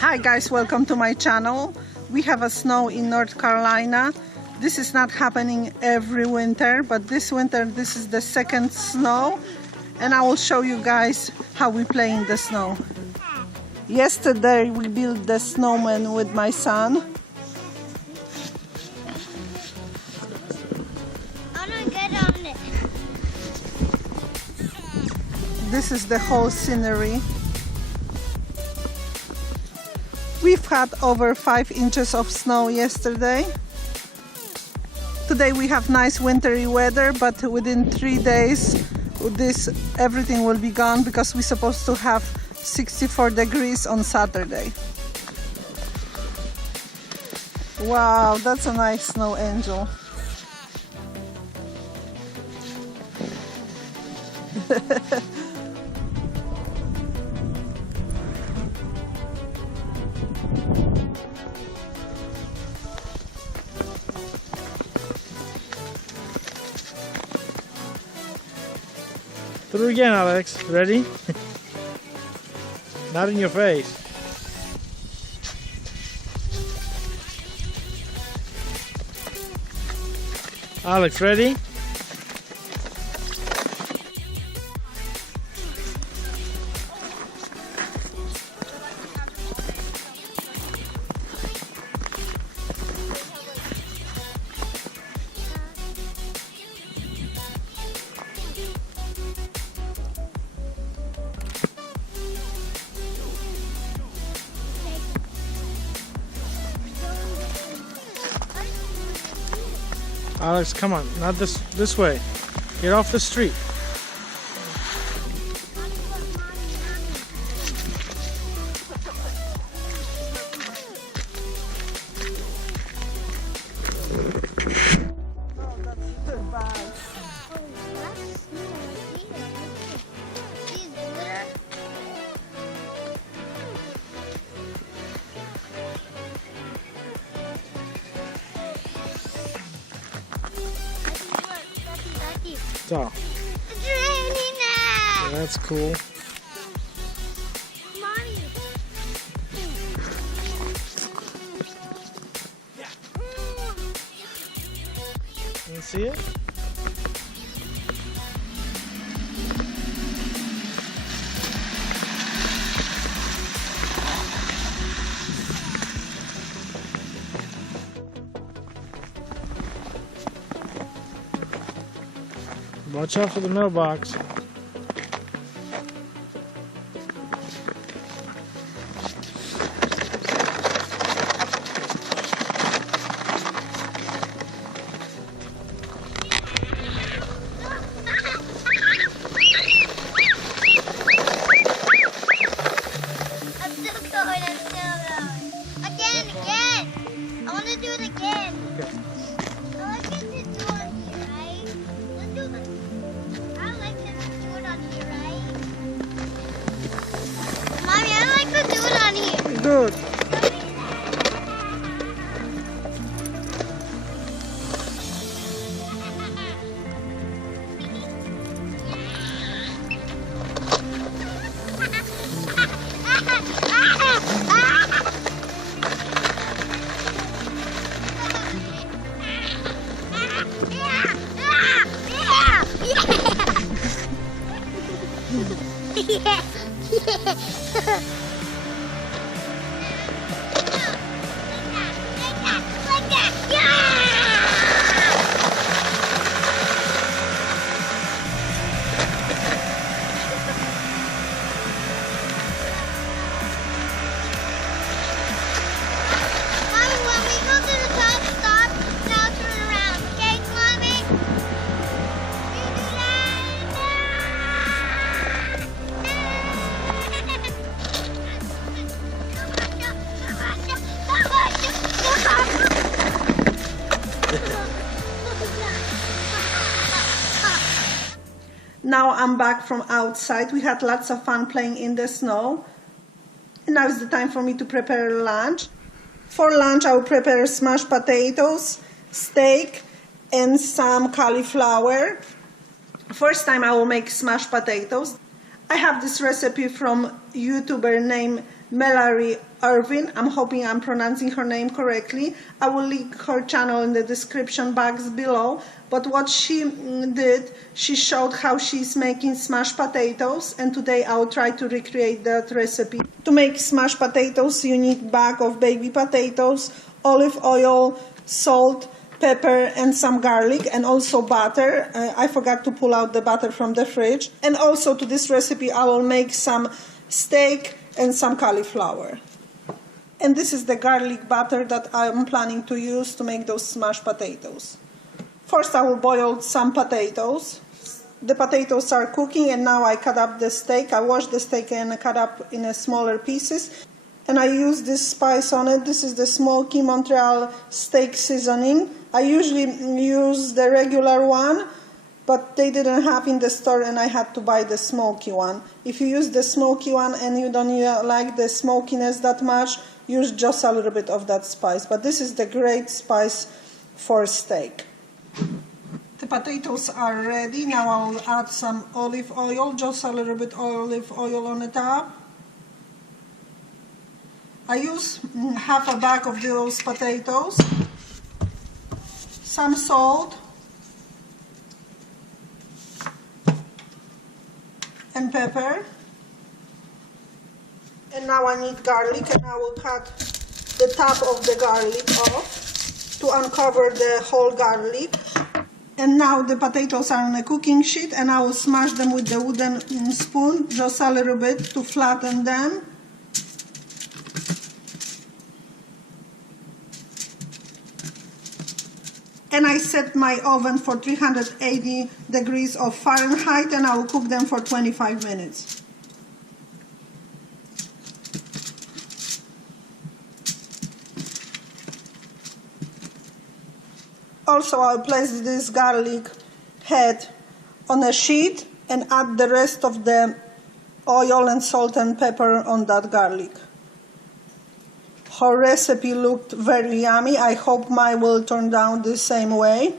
Hi guys, welcome to my channel. We have a snow in North Carolina. This is not happening every winter, but this winter this is the second snow, and I will show you guys how we play in the snow. Yesterday we built the snowman with my son. I'm gonna get on it. This is the whole scenery. We've had over 5 inches of snow yesterday. Today we have nice wintry weather, but within 3 days everything will be gone because we're supposed to have 64 degrees on Saturday. Wow, that's a nice snow angel. Through again, Alex. Ready? Not in your face. Alex, ready? Alex, come on, not this way. Get off the street. So, It's raining now. that's cool. Mommy. You see it? Watch out for the mailbox. I'm still going. Again. I want to do it again. Okay. I like it to do it here, right? Let's do this. I like to do it on here, right? Mommy, I like to do it on here. Good. Now I'm back from outside. We had lots of fun playing in the snow. And now is the time for me to prepare lunch. For lunch I will prepare smashed potatoes, steak, and some cauliflower. First time I will make smashed potatoes. I have this recipe from YouTuber named Mallory Ervin. I'm hoping I'm pronouncing her name correctly. I will link her channel in the description box below. But what she did, she showed how she's making smashed potatoes, and today I will try to recreate that recipe. To make smashed potatoes, you need a bag of baby potatoes, olive oil, salt, pepper, and some garlic, and also butter. I forgot to pull out the butter from the fridge. And also to this recipe I will make some steak and some cauliflower. And this is the garlic butter that I'm planning to use to make those smashed potatoes. First I will boil some potatoes. The potatoes are cooking, and now I cut up the steak. I washed the steak and cut up in smaller pieces. And I use this spice on it. This is the smoky Montreal steak seasoning. I usually use the regular one, but they didn't have in the store and I had to buy the smoky one. If you use the smoky one and you don't like the smokiness that much, use just a little bit of that spice. But this is the great spice for steak. The potatoes are ready. Now I will add some olive oil, just a little bit olive oil on the top. I use half a bag of those potatoes, some salt, and pepper. And now I need garlic, and I will cut the top of the garlic off to uncover the whole garlic. And now the potatoes are on a cooking sheet, and I will smash them with the wooden spoon just a little bit to flatten them. And I set my oven for 380 degrees of Fahrenheit, and I will cook them for 25 minutes. Also, I'll place this garlic head on a sheet and add the rest of the oil and salt and pepper on that garlic. Her recipe looked very yummy. I hope mine will turn out the same way.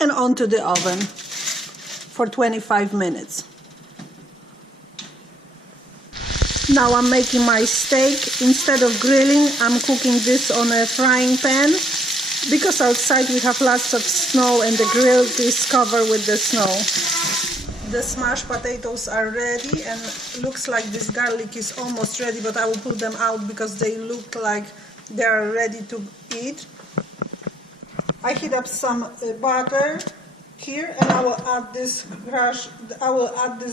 And onto the oven for 25 minutes. Now I'm making my steak. Instead of grilling, I'm cooking this on a frying pan because outside we have lots of snow and the grill is covered with the snow. The smashed potatoes are ready, and looks like this garlic is almost ready, but I will pull them out because they look like they are ready to eat. I heat up some butter here, and I will add this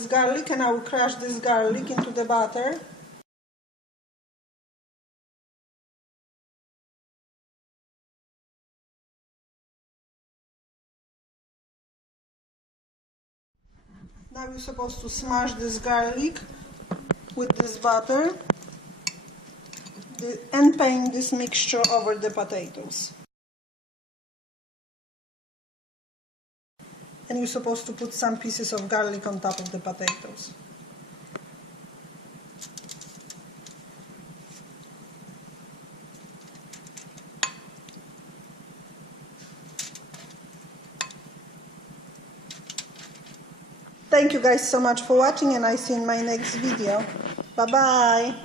garlic, and I will crush this garlic into the butter. Now you're supposed to smash this garlic with this butter and paint this mixture over the potatoes. And you're supposed to put some pieces of garlic on top of the potatoes. Thank you guys so much for watching, and I see you in my next video. Bye bye.